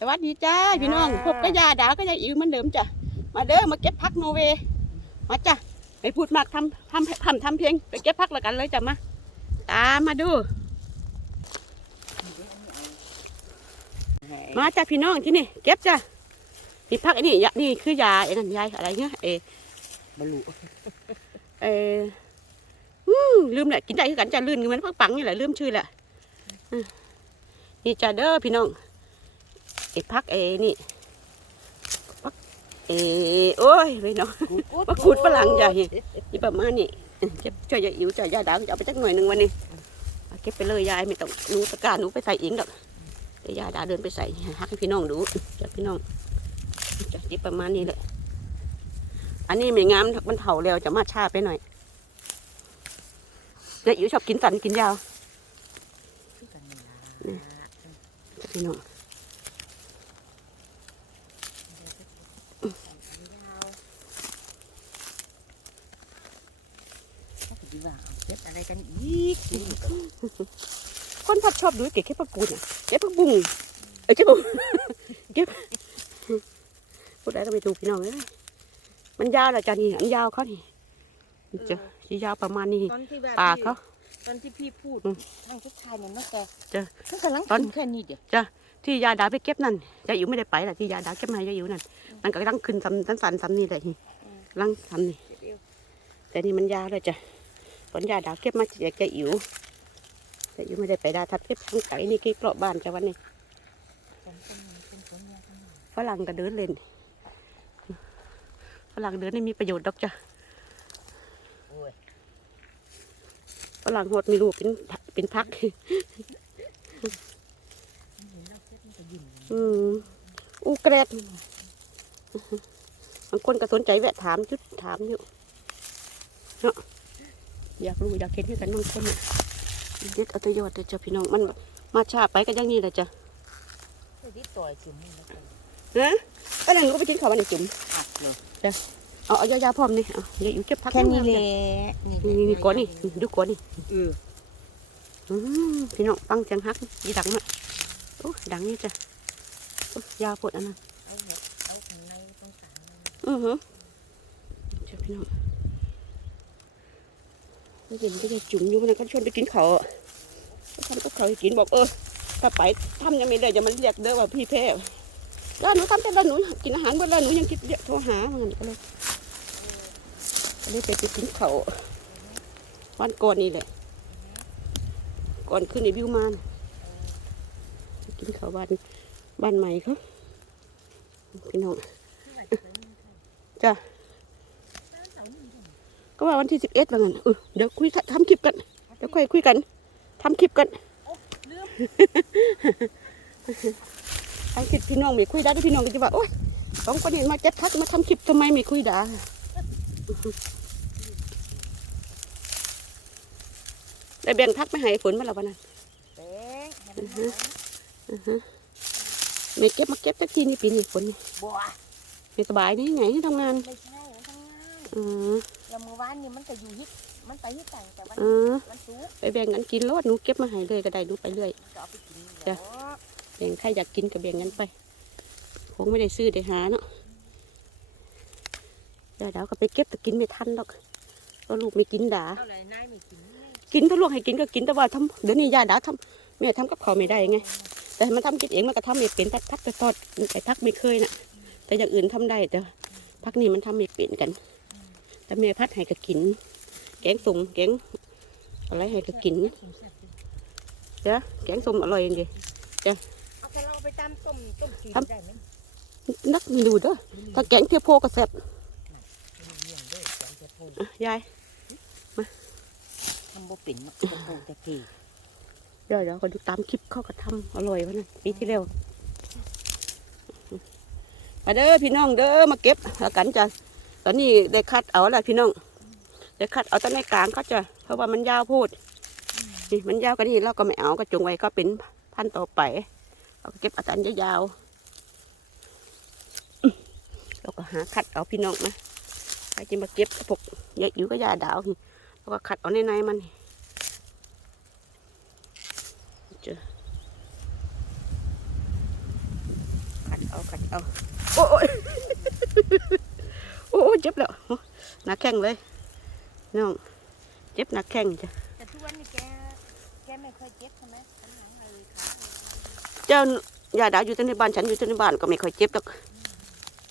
สวัสดีจ้าพี่น้องพบกับยาดาก็ยาอิ๋วเหมือนเดิมจ้ะมาเด้อมาเก็บพักโนเวย์มาจ้ะไม่พูดมากทำทำทำทำเพียงไปเก็บพักแล้วกันเลยจ้ะมาตามมาดู มาจ้ะพี่น้องที่นี่เก็บจ้ะมีพักไอ้นี่ยานี่คือยาไอ้นั่นยายอะไรเงี้ยเออบรรลุเอออืมลืมแหละกินได้คือกันจ้ะลื่นเหมือนพักปังนี่แหละลืมชื่อแหละอืมนี่จ้ะเด้อพี่น้องไอ้พักไอ้นี่พักเออโอ้ยพี่น้องมะกรูดฝรั่งจ้ะนี่ประมาณนี้เออเก็บช่วยยายอิ๋วจ้ะยาดาวจะเอาไปจักหน่อยหนึ่งวันนี้เอาเก็บไปเลยยายไม่ต้องหนูตะกร้าหนูไปใส่เองดอกเดี๋ยวยาดาเดินไปใส่ฮักให้พี่น้องดูจ้ะพี่น้องจ้ะนี่ประมาณนี้แหละอันนี้ไม่งามมันเถาแล้วจะมาชาไปหน่อยยายอิ๋วชอบกินสันกินยาวจ้ะพี่น้อง ดีว่าเอาเกันอีกคนพับชอบดูเก็บแค่ผักกูดน่ะเก็บผักบุ้งเอ้ยเจ้าบุ้งเก็บพูดได้ก็ไม่ถูกพี่น้องเลยมันยาวเหรอจ้ะนี่อันยาวเขานี่จะสิยาวประมาณนี้ตอนที่ว่าปากเขาตอนที่พี่พูดทางทุกทายเนี่ยน้องแกจ้ะมันกำลังตอนแค่นี้เดียวที่ยาดาไปเก็บนั่นยาอิ๋วไม่ได้ไปหรอกที่ยาดาเก็บมายาอิ๋วนั่นมันก็ลังขึ้นซ้ำสั้นซ้ำนี่เลยนี่ลังซ้ำนี่แต่นี่มันยาวเลยจ้ะ ผลยาดาเก็บมาจากยายอิ๋วยายอิ๋วไม่ได้ไปดาทัดเก็บทั้งไก่นี่กี่เกราะบ้านจ้ะวันนี้ฝรั่งก็เดินเล่นฝรั่งเดินนี่มีประโยชน์ดอกจ้ะโอ้ยฝรั่งหดไม่รู้เป็นเป็นพักอืมอูแกรดบางคนก็สนใจแวะถามจุดถามอยู่เนาะ อยากรู้อยากเห็นด้วยกันบางคนน่ะเด็ดเอาแตัวยอดเด้อจ้ะพี่น้องมันมาช้าไปก็อยังนี้แหละจ้ะไอ้ที่ต่อยจุ่มนี่แล้วกันฮะป้าหนังก็ไปกินข้าววันนี้จุ๋มหักเลยเอาเอายาๆพร้อมนี่เอาอย่าอยู่เก็บพักแค่นี้งามๆแหจ้ะละนี่นี่นี่ก่อนนี่ดูก่อนนี่เอออืมพี่น้องฟังเสียงฮักยีดังมากโอ้ดังนี่จ้ะโอ้ยาวปวดอันนั้นเอาเห็ดเอาข้างในตรงกลางนั่นอือฮึจ้ะพี่น้องไม่ เห็นก็จะจุ่มอยู่นะก็ชวนไปกินเขาวก็ทำกับเขาวให้กินบอกเออถ้าไปทำยังไม่ได้จะมันเรียกเด้อว่าพี่แพ้แล้วหนูทำแต่ละหนูกินอาหารเมื่อแล้วหนูยังคิดเรียกโทรหามันก็เลยก็เลยไปไปกินเขาววันก่อนนี่แหละ ก่อนขึ้นในวิวมานกินข้าวบ้านบ้านใหม่เขาพี่น้องจ้ะ ก็ว่าวันที่สิบเอ็ดว่างั้นเออเดี๋ยวคุยทำคลิปกัน เดี๋ยวค่อยคุยกันทำคลิปกันทำคลิปพี่น้องไม่คุยได้ด้วยพี่น้องก็จะว่าโอ๊ยสองคนนี้มาเจ็ดทักมาทำคลิปทำไมไม่คุยด่าได้แบ่งทักไม่หายฝนมาแล้ววันนั้นแป้งให้มันหอมไม่เก็บมาเก็บสักทีนี่ปีนี้ฝนนี่บัวไม่สบายนี่ไงให้ทำงานไม่ใช่มันทำงานอือ แล้วเมื่อวานนี่มันก็อยู่ฮิตมันไปฮิตต่างแต่วันอือมันสูงไปแบ่งกันกินรอดหนูเก็บมาให้เลยก็ได้หนูไปเรื่อยมันก็เอาไปกินจ้ะแบ่งใครอยากกินก็แบ่งกันไป คงไม่ได้ซื้อได้หาเนาะเดี๋ยวเดี๋ยวก็ไปเก็บแต่กินไม่ทันหรอกก็ลูกไม่กินด่าเอาอะไรนายไม่กินแน่กินถ้าลูกให้กินก็กินแต่ว่าทำเดี๋ยวนี้ยาด่าทำแม่ทำกับเขาวไม่ได้ไง แต่มันทำกินเองมันก็ทำไม่เป็นทักทักไปทอดไอ้ทักไม่เคยน่ะ แต่อย่างอื่นทำได้แต่พักนี้มันทำไม่เป็นกัน แต่แม่พัดให้ก็กิน แกงส้มแกงอะไรให้ก็กินเด้อแกงส้มอร่อยจริงเอาแต่เราไปตามต้มต้มจีนครับได้ไหมๆนักมีดูเด้อถ้าแกงเทียโพก็แซ่บเลี้ยงด้วยแกงเทโพอะยายทำบ่เป็นเนาะเทโพแต่ทีเดี๋ยวเดี๋ยวก็ดูตามคลิปเขาก็ทำอร่อยวะนั่นปีที่แล้วมาเด้อพี่น้องเด้อมาเก็บแล้วกันจ้ะ ตอนนี้ได้คัดเอาละพี่น้องได้คัดเอาแต่ในกลางเขาจะเพราะว่ามันยาวพูดนี่มันยาวกันนี่เราก็ไม่เอาก็จงไว้ก็เป็นพันต่อไปเราก็เก็บอาตันยาวๆเราก็หาคัดเอาพี่น้องมาใครจะมาเก็บพวกยาอิ๋วก็ยาดาวนี่เราก็คัดเอาในในมันเจอกัดเอาโอ้ยโอ้ย จ็บแล้วหนักแข้งเลยน้องเจ็บหนักแข้งจ้ะแต่ทุกวันนี้แกแกไม่เคยเจ็บใช่ไหมสันหลังเลยขาเจ้ายาดาวอยู่แต่ในบ้านฉันอยู่แต่ในบ้านก็ไม่ค่อยเจ็บหรอก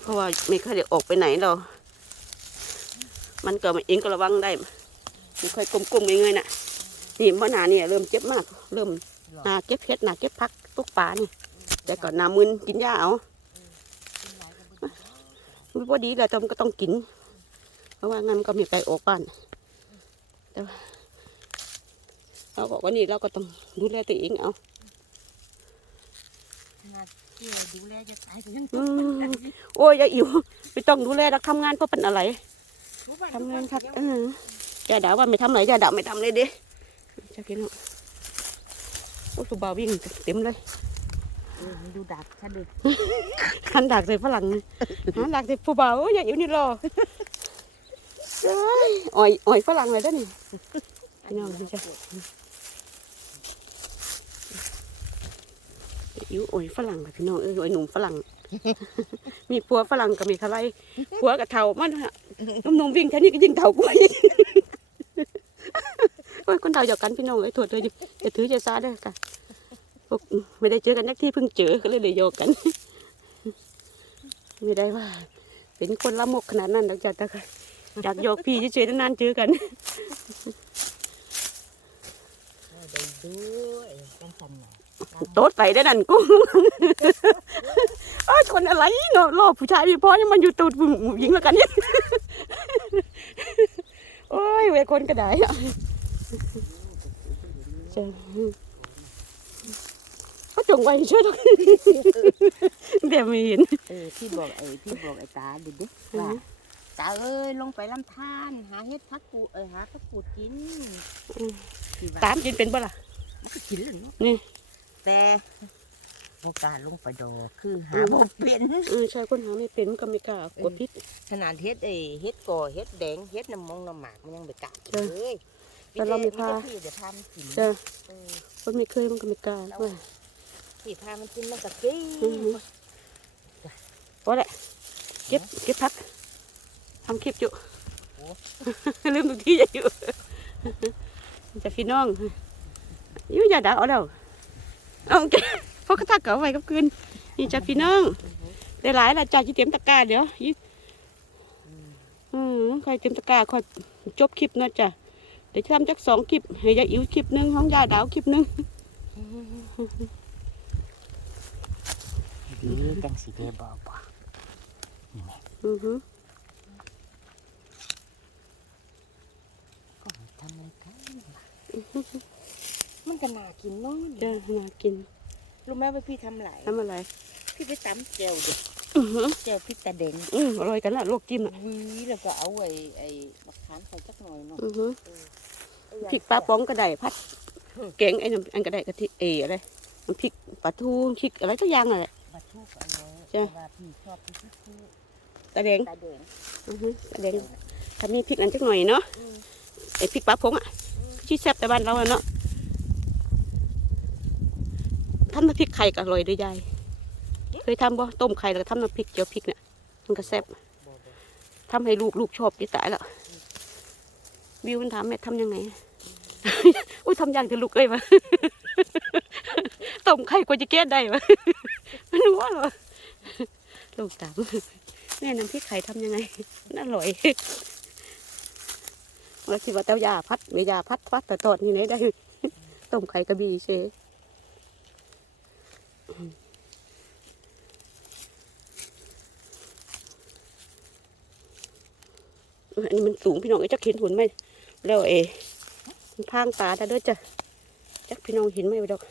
เพราะว่าไม่ค่อยได้ออกไปไหนเรามันก็ไม่เองก็ระวังได้ไม่ค่อยกลมๆเงยๆน่ะนี่มะนาวเนี่ยเริ่มเจ็บมาก เริ่มหนาเจ็บเพชรหนาเจ็บพักตุกปลานี่แต่ก่อนหนามึนกินยาเอาเป็นไรก็บ่ดี มันพอดีแหละแต่มันก็ต้องกิน เพราะว่างั้นมันก็มีไก่ออกบ้านแต่ว่าเราบอกว่านี่เราก็ต้องดูแลตัวเองเอาขนาดที่เราดูแลจะตายก็ยังอืมโอ้ยยายอิ๋วไม่ต้องดูแลรักทำงานเพราะเป็นอะไรทุกวันทำงานคัดเออยาดาวว่าไม่ทำอะไรยาดาวไม่ทำเลยเด้จะกินเนาะโอ้ยสุบาววิ่งเต็มเลยเออมัน ดูดักฉันดูหันดักใส่ฝรั่งนี่หันดักใส่ผู้บ่าวโอ้ยยายอิ๋วนี่รอเอ้ยอ่อยอ่อยฝรั่งเลยเด้อนี่พี่น้องดูจ้ะอิ๋วอ่อยฝรั่งค่ะพี่น้องเอ้ยอ่อยหนุ่มฝรั่ง มีผัวฝรั่งก็มีทะไรผัวกับเท่ามันฮะหนุ่มๆวิ่งแค่นี้ก็ยิ่งเท่ากว่าอีกโอ้ยคนเท่าเดียวกันพี่น้องเอ้ยถวดเลยจะถือจะซาเด้อค่ะพวก ไม่ได้เจอกันนักที่เพิ่งเจอก็เลยเลยโยกกัน ไม่ได้ว่า เป็นคนละมกขนาดนั้นดอกจ้ะแต่ก็อยากโยกพี่เฉยๆนานๆเจอกันได้ด้วยต้องทำหน่อยโต๊ดไปได้อนั่นกุ้งเอ้ยคนอะไรเนาะรอบผู้ชายพี่พ่อยังมันอยู่ตูดผู้หญิงแล้วกันเนี่ยโอ้ยเวยคนก็ได้อะ เจ้าเขาจงไว้ช่วยทุกเดี๋ยวไม่เห็นเออที่บอกไอ้ที่บอกไอ้ตาดูดิอือว่าฮึตาเอ้ยลงไปลำธารหาเห็ดพักกูดเออหาพักกูดกินที่ว่าตามกินเป็นบ่ล่ะมันก็กินเลยเนาะนี่แต่โอกล้าสลงไปดอกคือหาบ่เป็นเออใช่คนหาไม่เป็นมันก็ไม่กล้ากดพิษขนาดเฮ็ดไอ้เฮ็ดก่อเฮ็ดแดงเฮ็ดน้ำมงน้ำหมากมันยังไปกล้ากินเออเลยแต่เราไม่พาพี่เดี๋ยวพามันกินเจ้าเออคนไม่เคยมันก็ไม่กล้าเว้ย พี่พามันกินมันก็กินอือฮึพอแหละเก็บเก็บพักทำคลิปอยู่ลืมทุกที่จะอยู่จะพี่น้องอยู่อย่าด่าเอาแล้วเอาโอเคเพราะเขาทักเก่าไว้กับคืนนี่จะพี่น้องได้หลายละจ่าจะเตรียมตะกร้าเดี๋ยวอีอืมใครเตรียมตะกร้าคอยจบคลิปเนาะจ้ะเดี๋ยวจะทำจักสองคลิปให้ยายอิ๋วคลิปหนึ่งของยาดาวคลิปหนึ่ง ดีจังสิได้บอกบ่อือฮึก็ทำอะไรกันมันก็น่ากินเนาะจะน่ากิน รู้ไหมว่าพี่ทำอะไรทำอะไร พี่ไปตำแจ่วเด็กอือฮึแจวพริกตาแดงอือร่อยกันละลวกจิ้มอะวีแล้วก็เอาไอ้ไอ้มะขามใส่จักหน่อยเนาะอือฮึไอ้อย่างพริกปลาป้องก็ได้พัดแกงไอ้น้ำอันก็ได้กะทิเออะไรน้ำพริกปลาทูพริกอะไรกอย่างเลยปลา ทูก็อร่อยจ้ะแต่ว่าพี่ชอบพริกทูตาแดงตาแดงอือฮึตาแดงถ้ามีพริกนั้นจักหน่อยเนาะอืมไอ้พริกปลาพงอะที่แซ่บแต่บ้านเราอะเนาะทำน้ำพริกไข่ก็อร่อยด้วยยายเคยทำบ่ต้มไข่แล้วก็ทำน้ำพริกเจียวพริกเนี่ยมันก็แซ่บบ่บ่ทำให้ลูกลูกชอบที่ตายแล้ววิวมันถามแม่ทำยังไง อุ้ยทำอย่างจะลูกเอ้ยวะ ต้มไข่กว่าจะแก้ได้วะ มันว่าเหรอลูกถามแม่น้ำพริกไข่ทำยังไงมันอร่อยเราคิดว่าเต้ายาพัดเมียาพัดพัดแต่ตอดอยู่ไหนได้ต้มไข่กระบี่เชอันนี้มันสูงพี่น้องเอ้จักเห็นหุ่นไหมแล้วเอมันพางตาตาเด้อจ้ะจักพี่น้องเห็นไหมวะดอก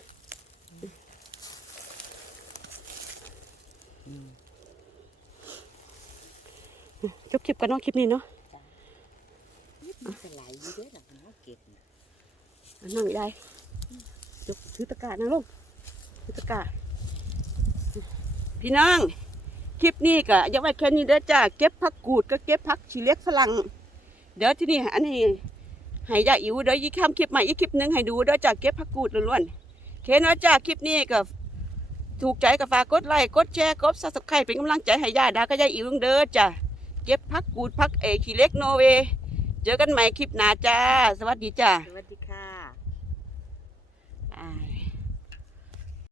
จบคลิปกันเนาะคลิปนี้เนาะมันก็ไหลอยู่ด้วยหลังน้องเก็บนั่งได้ยกถือตะกร้านั่งลงถือตะกร้าพี่น้อง คลิปนี้ก็ย่าไว้แค่นี้เด้อจ้าเก็บผักกูดก็เก็บผักชีเล็กฝรั่งเดี๋ยวที่นี่อันนี้ให้ยาอิ๋วเดี๋ยวยี่ข้ามคลิปใหม่อีกคลิปหนึงให้ดูเด้อจ้าเก็บผักกูดล้วนๆเคเนาะจ้าคลิปนี้ก็ถูกใจก็ฝากกดไลค์กดแชร์กดซับสไครต์เป็นกำลังใจให้ย่าดาก็ย่าอิ๋วเด้อจ้ะ เก็บพักกูดพักเอขี้เล็กโนเว เจอกันใหม่คลิปหน้าจ้า สวัสดีจ้า